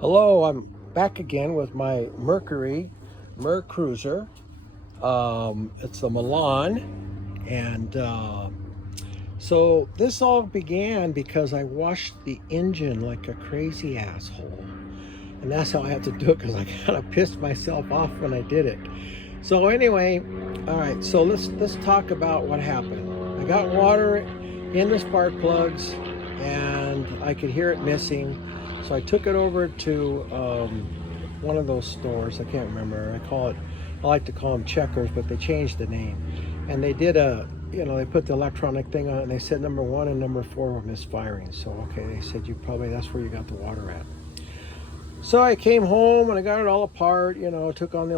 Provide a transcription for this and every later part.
Hello, I'm back again with my Mercury Cruiser. It's a Milan, and so this all began because I washed the engine like a crazy asshole, and that's how I have to do it because I kind of pissed myself off when I did it. So anyway, all right. So let's talk about what happened. I got water in the spark plugs, and I could hear it missing. So I took it over to one of those stores. I can't remember. I like to call them Checkers, but they changed the name. And they did they put the electronic thing on it, and they said number 1 and number 4 were misfiring. So, okay, they said that's where you got the water at. So I came home and I got it all apart, took off the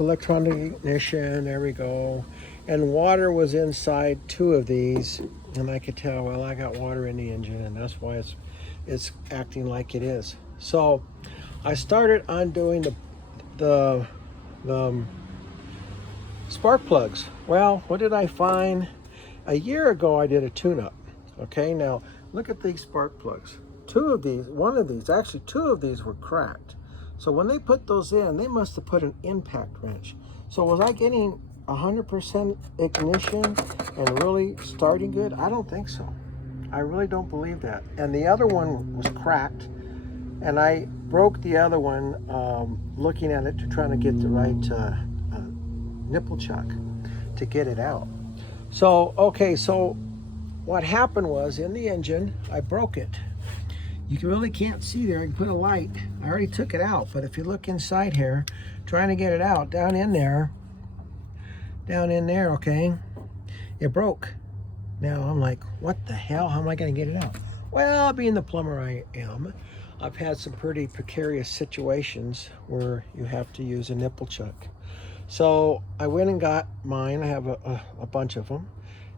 electronic ignition, there we go. And water was inside 2 of these, and I could tell, well, I got water in the engine, and that's why it's acting like it is. So I started undoing the spark plugs. Well, what did I find? A year ago I did a tune-up. Okay, now look at these spark plugs. Two of these were cracked. So when they put those in, they must have put an impact wrench. So was I getting 100% ignition and really starting good? I don't think so. I really don't believe that. And the other one was cracked, and I broke the other one looking at it to try to get the right nipple chuck to get it out. So, okay, so what happened was in the engine, I broke it. You really can't see there. I can put a light. I already took it out, but if you look inside here, trying to get it out, down in there, okay, it broke. Now I'm like, what the hell? How am I going to get it out? Well, being the plumber I am, I've had some pretty precarious situations where you have to use a nipple chuck. So I went and got mine. I have a bunch of them.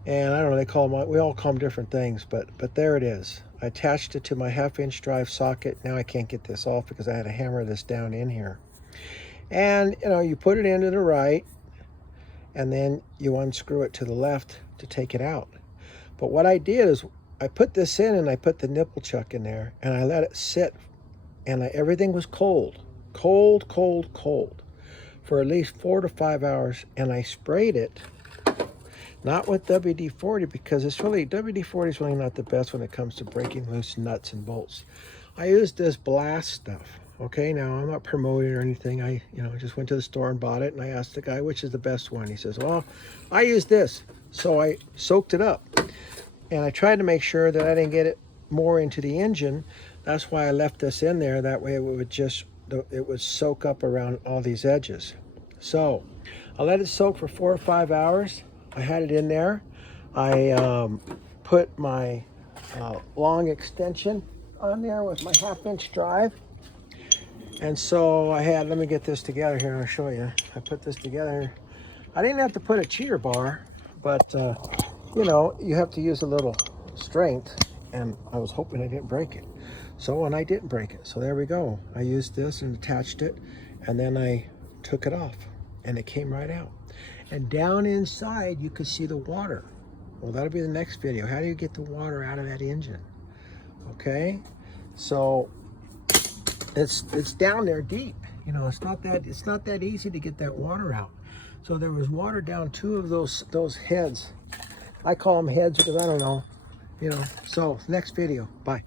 And I don't know, we all call them different things, but there it is. I attached it to my 1/2-inch drive socket. Now I can't get this off because I had to hammer this down in here. And, you put it into the right, and then you unscrew it to the left to take it out. But what I did is I put this in, and I put the nipple chuck in there, and I let it sit, and everything was cold, for at least 4 to 5 hours, and I sprayed it. Not with WD-40, because WD-40 is really not the best when it comes to breaking loose nuts and bolts. I used this blast stuff. Okay, now I'm not promoting or anything. I just went to the store and bought it, and I asked the guy, which is the best one? He says, well, I use this. So I soaked it up, and I tried to make sure that I didn't get it more into the engine. That's why I left this in there. That way it would soak up around all these edges. So I let it soak for 4 or 5 hours. I had it in there. I put my long extension on there with my 1/2-inch drive. And so let me get this together here and I'll show you. I put this together. I didn't have to put a cheater bar, but you have to use a little strength, and I was hoping I didn't break it. And I didn't break it. So there we go. I used this and attached it, and then I took it off, and it came right out. And down inside, you could see the water. Well, that'll be the next video. How do you get the water out of that engine? Okay, so it's down there deep. It's not that easy to get that water out. So there was water down 2 of those heads. I call them heads because I don't know. So next video. Bye.